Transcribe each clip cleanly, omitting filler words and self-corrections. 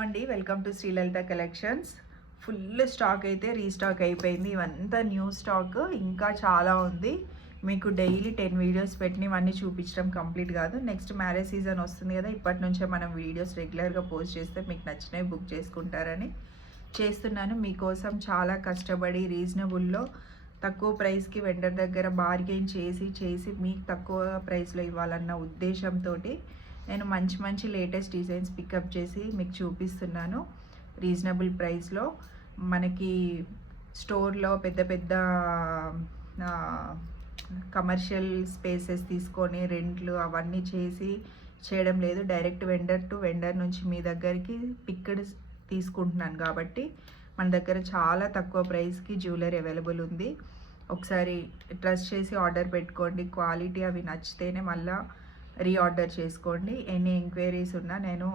అండి welcome to Sri Lalitha collections. Full stock అయితే restock అయిపోయింది. ఇవంతా న్యూ స్టాక్, ఇంకా చాలా ఉంది. మీకు డైలీ 10 వీడియోస్ పెట్టినవన్నీ చూపించడం కంప్లీట్ కాదు. నెక్స్ట్ మ్యారేజ్ సీజన్ వస్తుంది కదా, ఇప్పటి నుంచే మనం వీడియోస్ రెగ్యులర్గా పోస్ట్ చేస్తే మీకు నచ్చినవి బుక్ చేసుకుంటారని చేస్తున్నాను. మీకోసం చాలా కష్టపడి రీజనబుల్లో తక్కువ ప్రైస్కి వెండర్ దగ్గర బార్గెన్ చేసి మీకు తక్కువ ప్రైస్లో ఇవ్వాలన్న ఉద్దేశంతో నేను మంచి లేటెస్ట్ డిజైన్స్ పికప్ చేసి మీకు చూపిస్తున్నాను. రీజనబుల్ ప్రైస్లో మనకి స్టోర్లో పెద్ద కమర్షియల్ స్పేసెస్ తీసుకొని రెంట్లు అవన్నీ చేయడం లేదు. డైరెక్ట్ వెండర్ టు వెండర్ నుంచి మీ దగ్గరికి పిక్డ్ తీసుకుంటున్నాను కాబట్టి మన దగ్గర చాలా తక్కువ ప్రైస్కి జ్యువెలరీ అవైలబుల్ ఉంది. ఒకసారి ట్రస్ట్ చేసి ఆర్డర్ పెట్టుకోండి. క్వాలిటీ అవి నచ్చితేనే మళ్ళీ రీఆర్డర్ చేసుకోండి. ఎన్ని ఎంక్వైరీస్ ఉన్నా నేను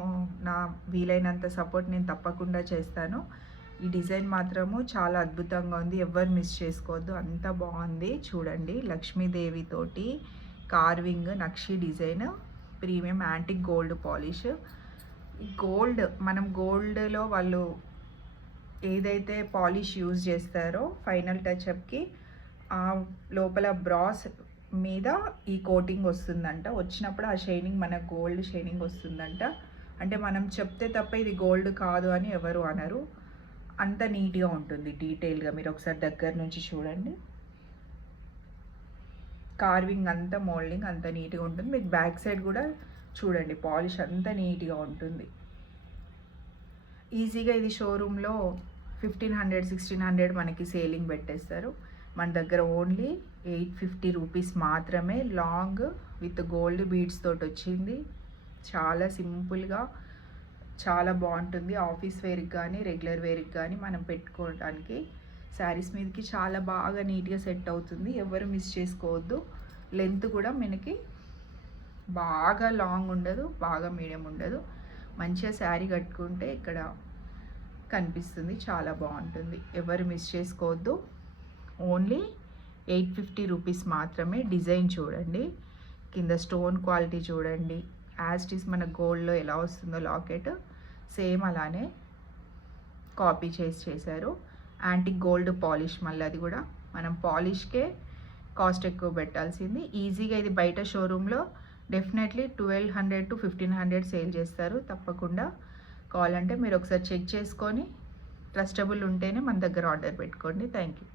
నా వీలైనంత సపోర్ట్ నేను తప్పకుండా చేస్తాను. ఈ డిజైన్ మాత్రము చాలా అద్భుతంగా ఉంది, ఎవ్వరు మిస్ చేసుకోవద్దు, అంత బాగుంది. చూడండి, లక్ష్మీదేవి తోటి కార్వింగ్ నక్షి design, premium antique gold polish. Gold మనం గోల్డ్లో వాళ్ళు ఏదైతే పాలిష్ యూజ్ చేస్తారో ఫైనల్ టచ్అప్కి ఆ లోపల బ్రాస్ మీద ఈ కోటింగ్ వస్తుందంట. వచ్చినప్పుడు ఆ షైనింగ్ మన గోల్డ్ షైనింగ్ వస్తుందంట. అంటే మనం చెప్తే తప్ప ఇది గోల్డ్ కాదు అని ఎవరు అనరు. అంత నీట్గా ఉంటుంది డీటెయిల్గా. మీరు ఒకసారి దగ్గర నుంచి చూడండి. కార్వింగ్ అంతా మోల్డింగ్ అంత నీట్గా ఉంటుంది. మీకు బ్యాక్ సైడ్ కూడా చూడండి, పాలిష్ అంత నీట్గా ఉంటుంది. ఈజీగా ఇది షోరూంలో 1500-1600 మనకి సేలింగ్ పెట్టేస్తారు. మన దగ్గర ఓన్లీ 850 రూపీస్ మాత్రమే. లాంగ్ విత్ గోల్డ్ బీడ్స్ తోటి వచ్చింది. చాలా సింపుల్గా చాలా బాగుంటుంది. ఆఫీస్ వేర్కి కానీ రెగ్యులర్ వేర్కి కానీ మనం పెట్టుకోవడానికి శారీస్ మీదకి చాలా బాగా నీట్గా సెట్ అవుతుంది. ఎవరు మిస్ చేసుకోవద్దు. లెంత్ కూడా మనకి బాగా లాంగ్ ఉండదు, బాగా మీడియం ఉండదు. మంచిగా శారీ కట్టుకుంటే ఇక్కడ కనిపిస్తుంది, చాలా బాగుంటుంది. ఎవరు మిస్ చేసుకోవద్దు. ఓన్లీ 850 రూపీస్ మాత్రమే. డిజైన్ చూడండి, కింద స్టోన్ క్వాలిటీ చూడండి. యాజ్ ఇట్ ఈస్ మన గోల్డ్లో ఎలా వస్తుందో లాకెట్ సేమ్ అలానే కాపీ చేశారు. యాంటిక్ గోల్డ్ పాలిష్, మళ్ళీ అది కూడా మనం పాలిష్కే కాస్ట్ ఎక్కువ పెట్టాల్సింది. ఈజీగా ఇది బయట షోరూంలో డెఫినెట్లీ 1200-1500 సేల్ చేస్తారు. తప్పకుండా కావాలంటే మీరు ఒకసారి చెక్ చేసుకొని ట్రస్టబుల్ ఉంటేనే మన దగ్గర ఆర్డర్ పెట్టుకోండి. Thank you.